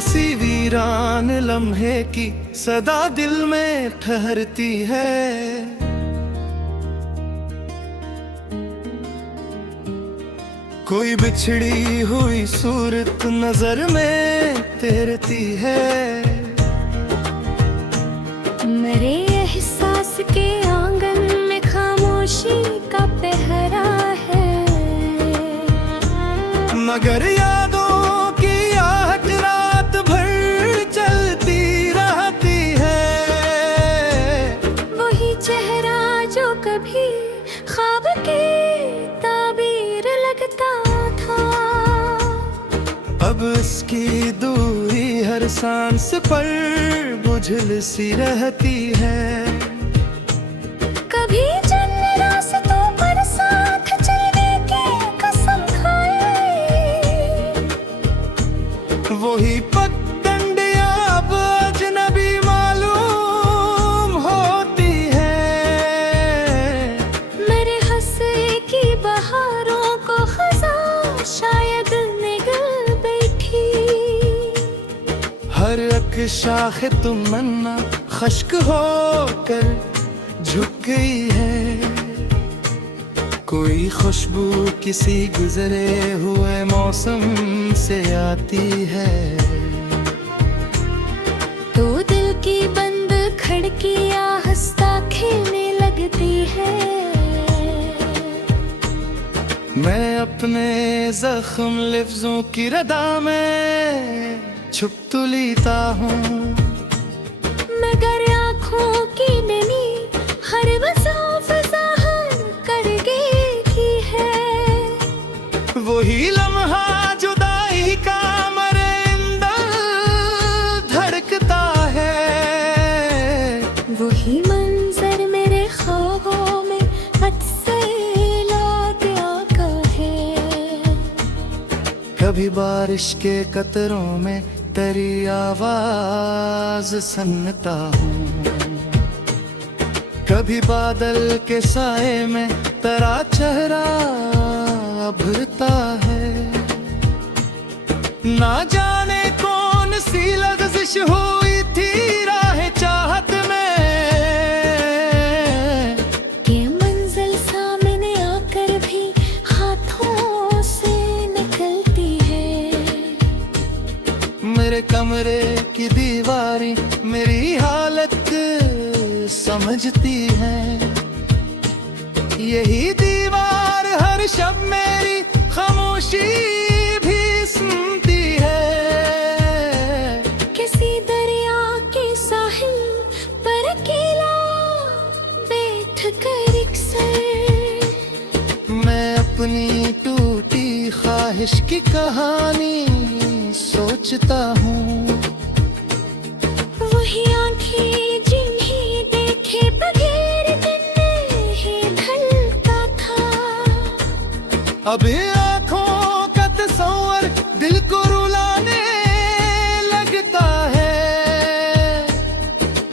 कैसी वीरान लम्हे की सदा दिल में ठहरती है। कोई बिछड़ी हुई सूरत नजर में तैरती है। मेरे एहसास के आंगन में खामोशी का पहरा है, मगर यादों की आहट रात भर चलती रहती है। वही चेहरा जो कभी ख्वाब की ताबीर लगता था, अब इसकी दूरी हर सांस पर बुझल सी रहती है। कभी चल रास्तों पर साथ चलने की कसम खाए, वही पगडंडियां अब अजनबी मालूम होती है। मेरे हंसे की बहारों को खज़ां शायद निगल बैठी। हर एक शाख तमन्ना खश्क होकर झुक गई है। कोई खुशबू किसी गुजरे हुए मौसम से आती है। तो दिल की बंद खिड़कियां हंसता खेलने लगती है। मैं अपने जख्म लफ्जों की रदा में छुप तो लेता हूँ, मगर आँखों की नमी हर वसाफ ज़ाहिर कर देती है। वही लम्हा जुदाई का मरे अंदर धड़कता है। वही मंजर मेरे ख्वाबों में अक्सर लौट आता है। कभी बारिश के कतरों में तेरी आवाज सुनता हूँ, कभी बादल के साए में तेरा चेहरा उभरता है। ना जाने कौन सी लग़ज़िश हुई थी राह चाहत में, कि मंजिल सामने आकर भी हाथों से निकलती है। मेरे कमरे की दीवारें मेरी हालत समझती है। यही दीवार हर शब मेरी खामोशी भी सुनती है। किसी दरिया के साहिल पर अकेला बैठ कर अक्सर मैं अपनी टूटी ख्वाहिश की कहानी सोचता हूँ। वही आंखें जिन्हें देखे बगैर दिन नहीं ढलता था, अब आँखों का तस्वर दिल को रुलाने लगता है।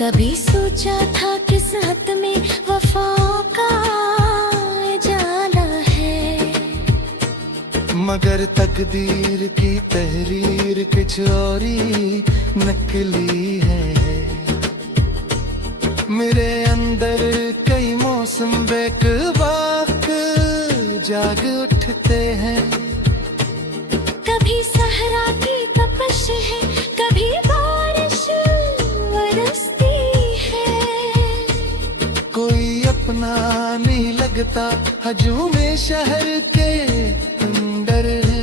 कभी सोचा था किस्मत में वफा का जाना है, मगर तकदीर की तहरीर कुछ और ही नकली है। मेरे अंदर कई मौसम बेवक्त जाग उठते हैं। कभी सहरा की तपश है, कभी बारिश बरसती है। कोई अपना नहीं लगता हजूमे शहर के अंदर है।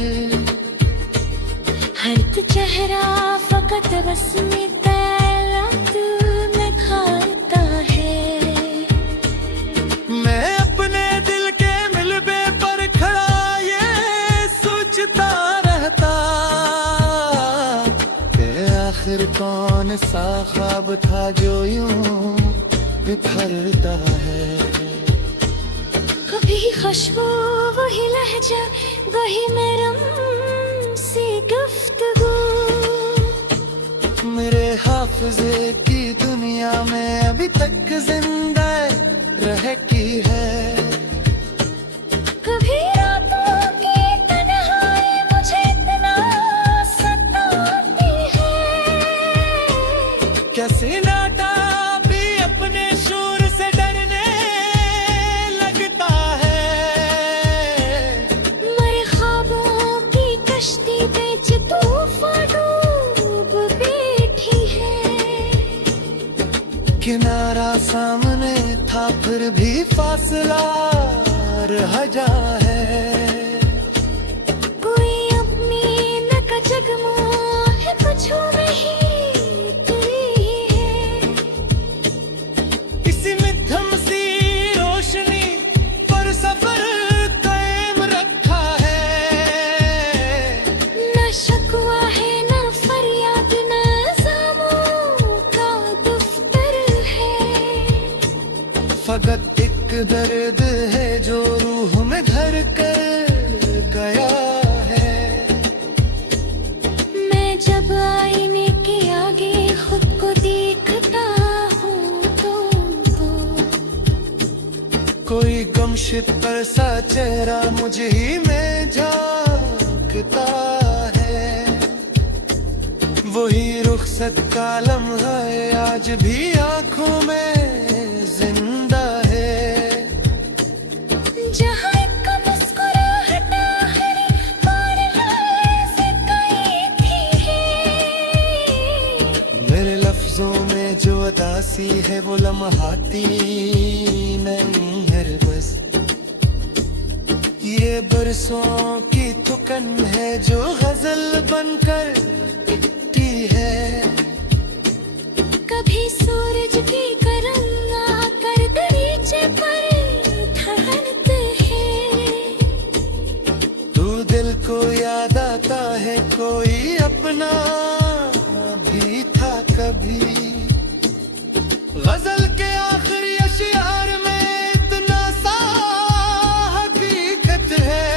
हर चेहरा फकत रस्मी तैलात में खाता है। मैं अपने दिल के मिलबे पर खड़ा ये सोचता रहता कि आखिर कौन सा ख्वाब था जो यूं बिखरता है। कभी खुशबू वही लहजा वही नरम सी गुफ्तगू, मेरे हाफिज़े की दुनिया में अभी तक जिंदा रह की है। कभी रातों की तन्हाई मुझे इतना सताती है किनारा सामने था फिर भी फासला रह जा है। कोई अपनी नका जगमो है कुछ नहीं तेरी है। इसी मध्यम सी रोशनी पर सफर कायम रखा है। न शकवा है न फरियाद न ज़ामों का दफ्तर है। फकत एक दर्द है जो रूह में घर कर गया है। मैं जब आईने के आगे खुद को देखता हूँ तो कोई गमशितर सा चेहरा मुझे ही में झांकता है। वही रुखसत का लम्हा है आज भी आंखों में जिंदा है। जहाँ एक मुस्कुराहट आखिरी बार से कही थी है। मेरे लफ्जों में जो अदासी है वो लम्हाती नहीं है बस। ये बरसों की थुकन है जो गजल बनकर टिकती है। कभी सूरज की किरण आकर दरीचे पर ठहरते हैं। तू दिल को याद आता है कोई अपना भी था कभी। गजल के आखिरी अशियार में इतना सा हकीकत है।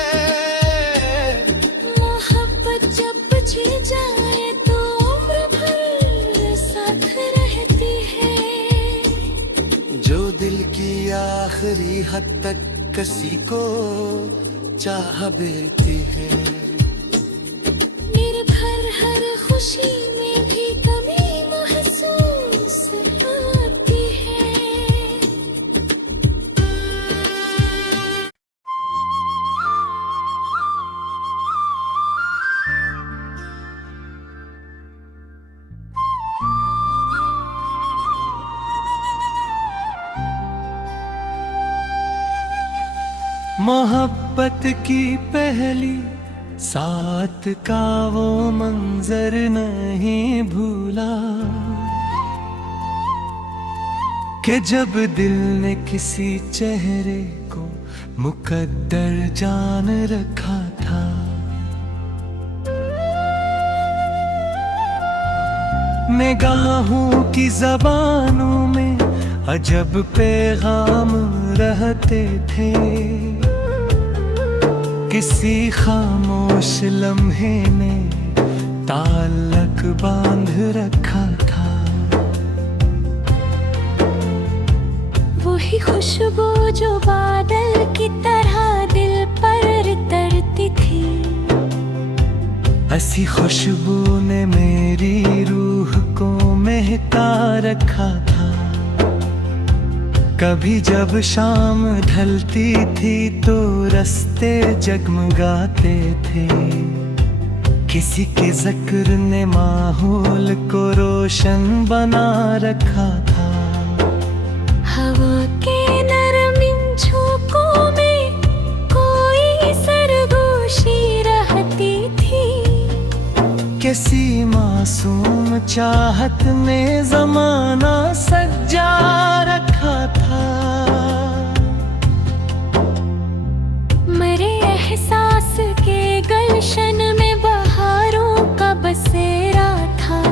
मोहब्बत जब पिछड़ जाए तो उम्र भर साथ रहती है। जो दिल की आखिरी हद तक किसी को चाह बेती है। निर्भर हर खुशी में भी कमी महसूस होती है। मोहब्बत की पहली साथ का वो मंजर नहीं भूला कि जब दिल ने किसी चेहरे को मुकद्दर जान रखा था। निगाहों की जबानों में अजब पैगाम रहते थे। किसी खामोश लम्हे ने ताल्लुक बांध रखा था। वही खुशबू जो बादल की तरह दिल पर तरती थी। ऐसी खुशबू ने मेरी रूह को महका रखा था। कभी जब शाम ढलती थी तो रास्ते जगमगाते थे। किसी के जिक्र ने माहौल को रोशन बना रखा था। हवा के नरम इन झोंकों में कोई सरगोशी रहती थी। किसी मासूम चाहत ने जमाना सजा रखा था। मरे एहसास के गलशन में बहारों का बसेरा था।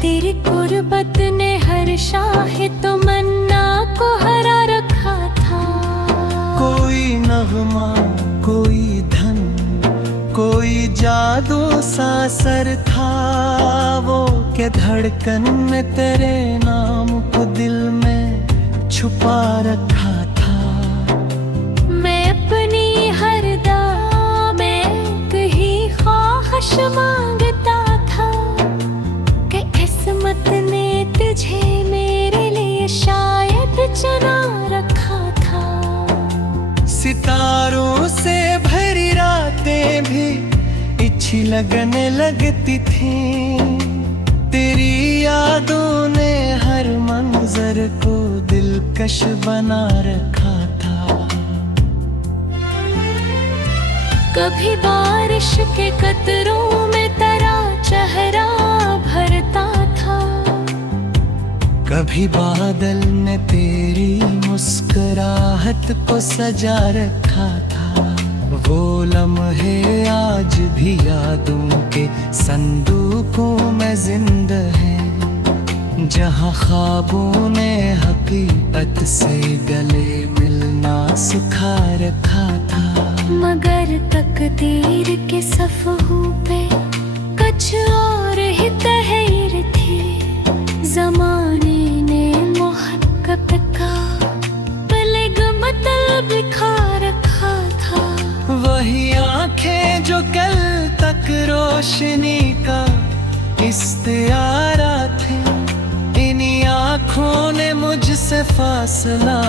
तेरी गुर्बत ने हर शाहे तो मन्ना को हरा रखा था। कोई नगमा कोई धन कोई जादू सा सर था वो के धड़कन में तेरे नाम को दिल में छुपा रखा था। मैं अपनी हर दाम में कहीं ख्वाहिश मांगता था कि किस्मत ने तुझे मेरे लिए शायद चुना रखा था। सितारों से भरी रातें भी अच्छी लगने लगती थी। तेरी यादों ने हर मंजर को दिलकश बना रखा था। कभी बारिश के कतरों में तेरा चेहरा भरता था, कभी बादल ने तेरी मुस्कुराहट को सजा रखा था। वो लम्हे आज भी यादों के संदूकों में जिंदा हैं, जहाँ ख्वाबों ने हकीकत से गले मिलना सिखा रखा था। मगर तकदीर के सफ़हों पे कुछ और ही तहरीर थी। ज़माने ने मोहब्बत का पलग मतलब लिखा रखा था। वही आंखें जो कल तक रोशनी का इस्तियारा थे, इन्हीं आंखों ने मुझसे फासला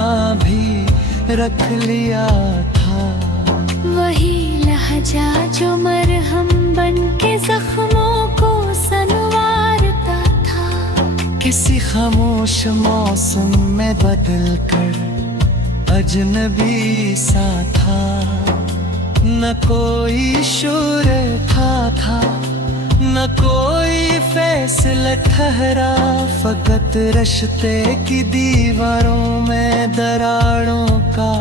भी रख लिया था। वही लहजा जो मरहम बन के जख्मों को संवारता था। किसी खामोश मौसम में बदल कर अजनबी सा था। न कोई शोर था न कोई फैसला ठहरा, फकत रश्ते की दीवारों में दरारों का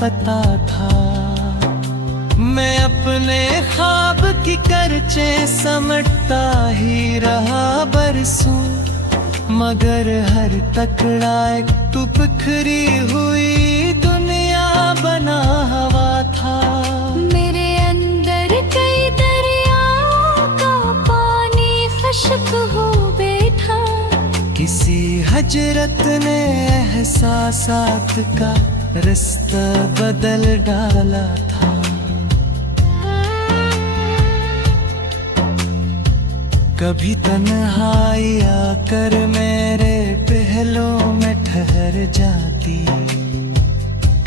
पता था। मैं अपने ख्वाब की करचे समटता ही रहा बरसों, मगर हर टकरा एक तू बिखरी हुई दुनिया बना हवा था। मेरे अंदर कई दरियाओं का पानी खश्क हो बैठा। किसी हजरत ने एहसासात का रास्ता बदल डाला था। कभी तन्हाई आकर मेरे पहलों में ठहर जाती,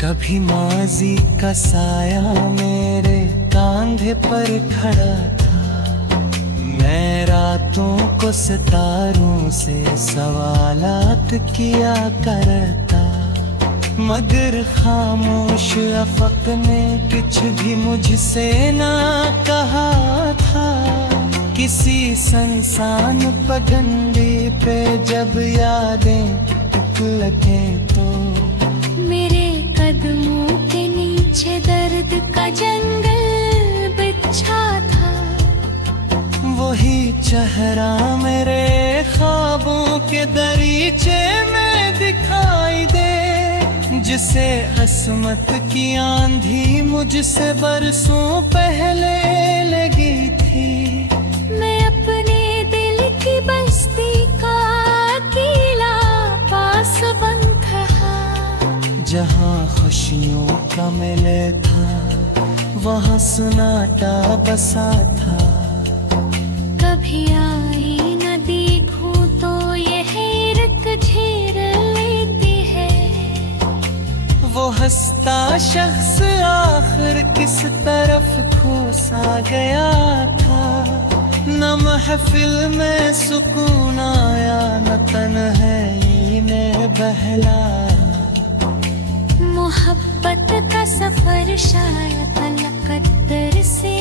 कभी माजी का साया मेरे कांधे पर खड़ा था। मैं रातों को सितारों से सवालात किया करता, मगर खामोश अफक ने कुछ भी मुझसे ना कहा था। किसी संसान पगंडी पे जब यादें लगे तो मेरे कदमों के नीचे दर्द का जंगल बिछा था। वही चेहरा मेरे ख्वाबों के दरीचे में दिखाई दे, जिसे असमत की आंधी मुझसे बरसों पहले लगी थी। मैं अपने दिल की बस्ती का अकेला पास बन था। जहाँ खुशियों का मेले था, वहाँ सन्नाटा बसा था। कभी आई न देखूं तो ये हैरत घेर लेती है। वो हंसता शख्स आखिर किस तरफ खो सा गया था। न महफिल में सुकून आया, न तन्हाई ने बहलाया। मोहब्बत का सफर शायद अलकदर से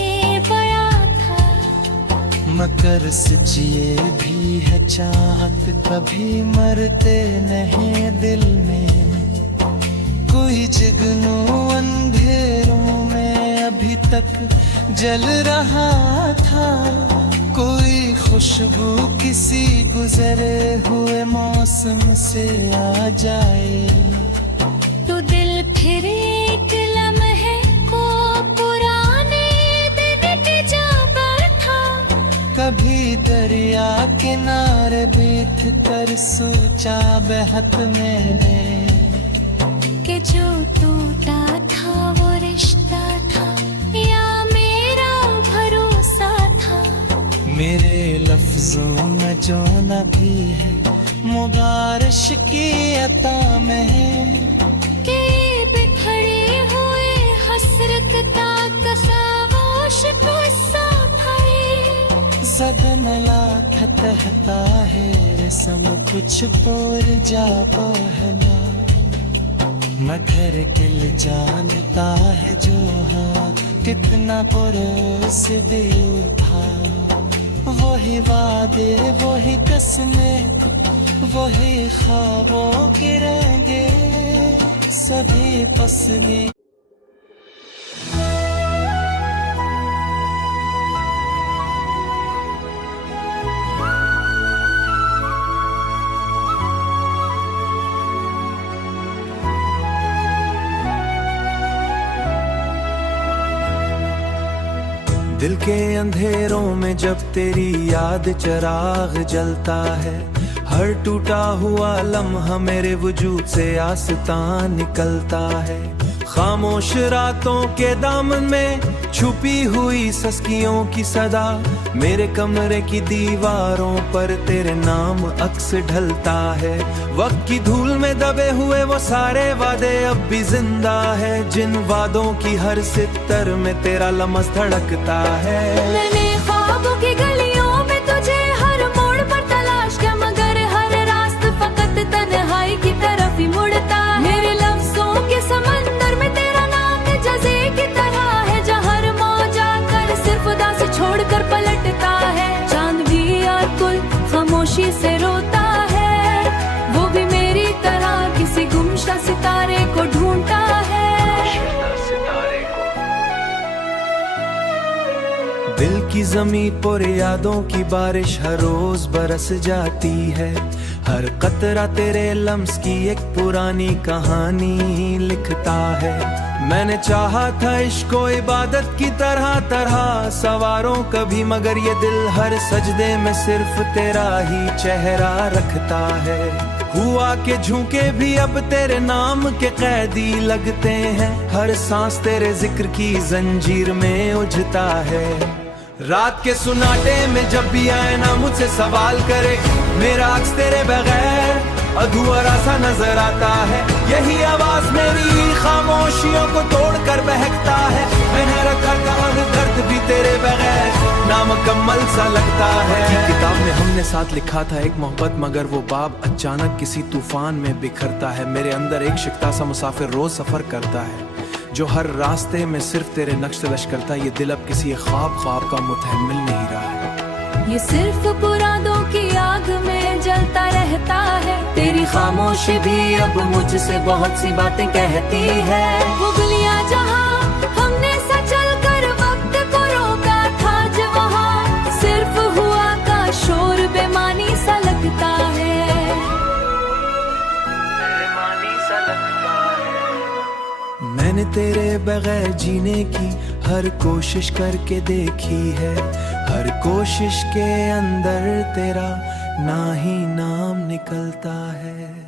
बड़ा था। मगर सचिए भी है चाहत, कभी मरते नहीं दिल में। कोई जुगनू अंधेरों में अभी तक जल रहा था। कोई खुशबू किसी गुजरे हुए मौसम से आ जाए तो दिल फिर एक लम्हे को पुराने दिन के जा बैठा। कभी दरिया किनारे बैठ कर सोचा बेहद मैंने कि जो टूटा था वो रिश्ता था या मेरा भरोसा था। मेरे लफ्जों में जो नबी है मुबारिश की अता में है। कि बिखरे हुए हसरत का कसावोश को साफ है। सदन ला कहता है रेशम कुछ पोर जा पहना, मगर दिल जानता है जो हाँ कितना पुरुष दिल था। वही वादे वही कसमें वही ख्वाबों के रंगे सभी पसली। दिल के अंधेरों में जब तेरी याद चिराग जलता है, हर टूटा हुआ लम्हा मेरे वजूद से आस्तां निकलता है। खामोश रातों के दामन में छुपी हुई सस्कियों की सदा, मेरे कमरे की दीवारों पर तेरे नाम अक्स ढलता है। वक्त की धूल में दबे हुए वो सारे वादे अब भी जिंदा है, जिन वादों की हर सितर में तेरा लम्स धड़कता है। मैंने ख्वाबों की गलियों में तुझे हर मोड़ पर तलाश किया, मगर हर रास्ता फकत तन्हाई की तरफ ही मुड़ता है। मेरे लफ्जों के समंदर में तेरा नाम जज़े की तरह है, जहाँ हर मौजा कर सिर्फ उदास छोड़कर पलटता है। चांद भी आकुल खामोशी से रोता है, वो भी मेरी तरह किसी गुमशुदा सितारे को ढूंढता है। दिल की ज़मीं पर यादों की बारिश हर रोज बरस जाती है, हर कतरा तेरे लम्स की एक पुरानी कहानी लिखता है। मैंने चाहा था इश्क को इबादत की तरह तरह सवारों कभी, मगर ये दिल हर सजदे में सिर्फ तेरा ही चेहरा रखता है। हुआ के झुके भी अब तेरे नाम के कैदी लगते हैं, हर सांस तेरे जिक्र की जंजीर में उलझता है। रात के सुनाटे में जब भी आए ना मुझसे सवाल करे, मेरा अक्स तेरे बगैर अधूरा सा नजर आता है। यही आवाज मेरी खामोशियों को तोड़कर बहकता है। मैंने रखा था और दर्द भी तेरे बगैर नामुकम्मल सा लगता है। किताब में हमने साथ लिखा था एक मोहब्बत, मगर वो बाब अचानक किसी तूफान में बिखरता है। मेरे अंदर एक शिकता सा मुसाफिर रोज सफर करता है, जो हर रास्ते में सिर्फ तेरे नक्श तलाश करता है। ये दिल अब किसी ख्वाब का मुतहम्मिल नहीं रहा है। ये सिर्फ पुरानों की आग में जलता रहता है, तेरी खामोशी भी अब मुझसे बहुत सी बातें कहती है। वो गलियां जहाँ हमने सा चल कर वक्त को रोका था, जो वहाँ सिर्फ हुआ का शोर बेमानी सा लगता है। मैंने तेरे बगैर जीने की हर कोशिश करके देखी है, हर कोशिश के अंदर तेरा ना ही नाम निकलता है।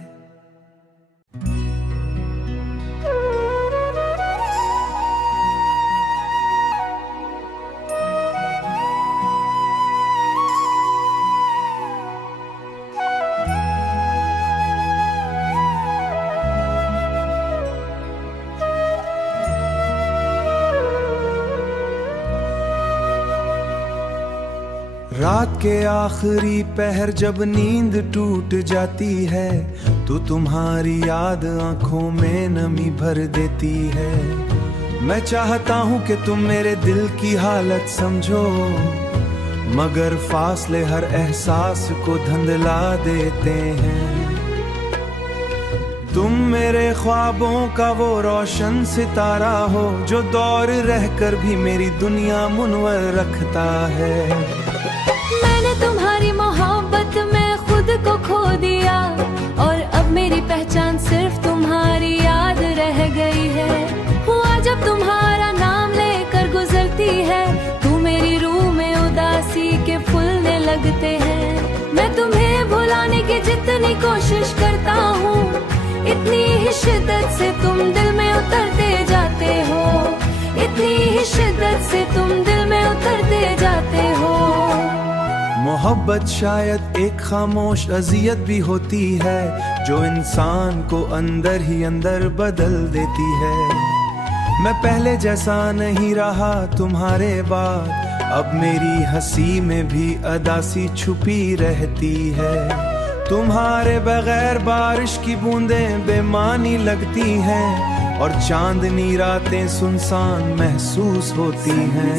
रात के आखिरी पहर जब नींद टूट जाती है, तो तुम्हारी याद आंखों में नमी भर देती है। मैं चाहता हूँ कि तुम मेरे दिल की हालत समझो, मगर फासले हर एहसास को धुंधला देते हैं। तुम मेरे ख्वाबों का वो रोशन सितारा हो, जो दौर रहकर भी मेरी दुनिया मुनव्वर रखता है। मैंने तुम्हारी मोहब्बत में खुद को खो दिया, और अब मेरी पहचान सिर्फ तुम्हारी याद रह गई है। हुआ जब तुम्हारा नाम लेकर गुजरती है, तू मेरी रूह में उदासी के फूलने लगते हैं। मैं तुम्हें भुलाने की जितनी कोशिश करता हूँ, इतनी ही शिद्दत से तुम दिल में उतरते जाते हो, इतनी ही शिद्दत से तुम दिल में उतरते जाते हो। मोहब्बत शायद एक खामोश अजियत भी होती है, जो इंसान को अंदर ही अंदर बदल देती है। मैं पहले जैसा नहीं रहा तुम्हारे बाद, अब मेरी हंसी में भी अदासी छुपी रहती है। तुम्हारे बगैर बारिश की बूंदें बेमानी लगती हैं और चांदनी रातें सुनसान महसूस होती हैं।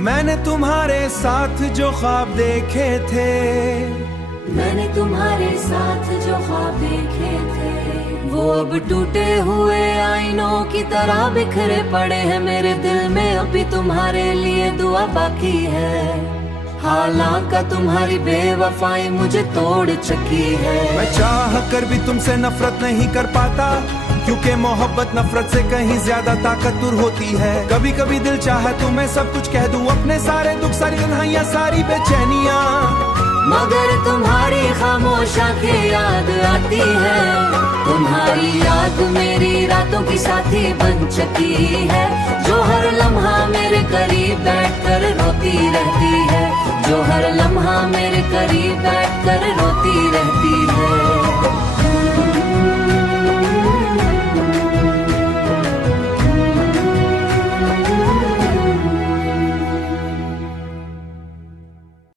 मैंने तुम्हारे साथ जो ख्वाब देखे थे, मैंने तुम्हारे साथ जो ख्वाब देखे थे, वो अब टूटे हुए आईनों की तरह बिखरे पड़े हैं मेरे दिल में। अभी तुम्हारे लिए दुआ बाकी है, हालांकि तुम्हारी बेवफाई मुझे तोड़ चुकी है। मैं चाह कर भी तुमसे नफरत नहीं कर पाता, क्योंकि मोहब्बत नफरत से कहीं ज्यादा ताकतवर होती है। कभी कभी दिल चाहे तो मैं सब कुछ कह दूं, अपने सारे दुख, सारी तन्हाइयां, सारी बेचैनियां, मगर तुम्हारी खामोश आंखें याद आती है। तुम्हारी याद मेरी रातों की साथी बन चुकी है, जो हर लम्हा मेरे करीब बैठकर रोती रहती है, जो हर लम्हा मेरे करीब बैठकर रोती रहती है।